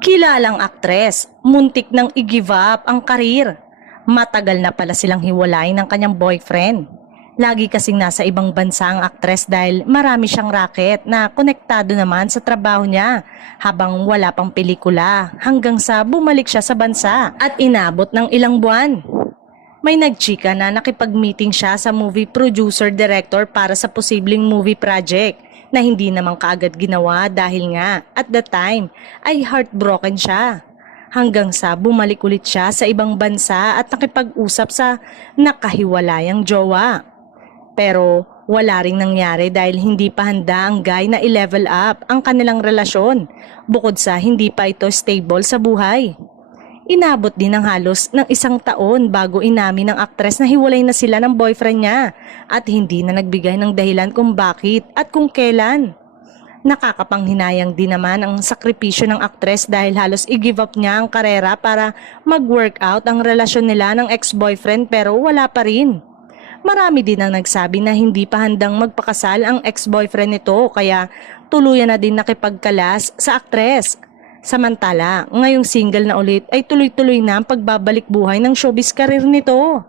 Kilalang aktres, muntik nang i-give up ang karir. Matagal na pala silang hiwalay ng kanyang boyfriend. Lagi kasing nasa ibang bansa ang aktres dahil marami siyang racket na konektado naman sa trabaho niya habang wala pang pelikula hanggang sa bumalik siya sa bansa at inabot ng ilang buwan. May nagchika na nakipag-meeting siya sa movie producer-director para sa posibleng movie project na hindi naman kaagad ginawa dahil nga at the time ay heartbroken siya. Hanggang sa bumalik ulit siya sa ibang bansa at nakipag-usap sa nakahiwalayang jowa. Pero wala ring nangyari dahil hindi pa handa ang guy na i-level up ang kanilang relasyon bukod sa hindi pa ito stable sa buhay. Inabot din ng halos ng 1 taon bago inamin ng aktres na hiwalay na sila ng boyfriend niya at hindi na nagbigay ng dahilan kung bakit at kung kailan. Nakakapanghinayang din naman ang sakripisyo ng aktres dahil halos i-give up niya ang karera para mag-workout ang relasyon nila ng ex-boyfriend pero wala pa rin. Marami din ang nagsabi na hindi pa handang magpakasal ang ex-boyfriend nito kaya tuluyan na din nakipagkalas sa aktres. Samantala, ngayong single na ulit ay tuloy-tuloy na ang pagbabalik buhay ng showbiz career nito.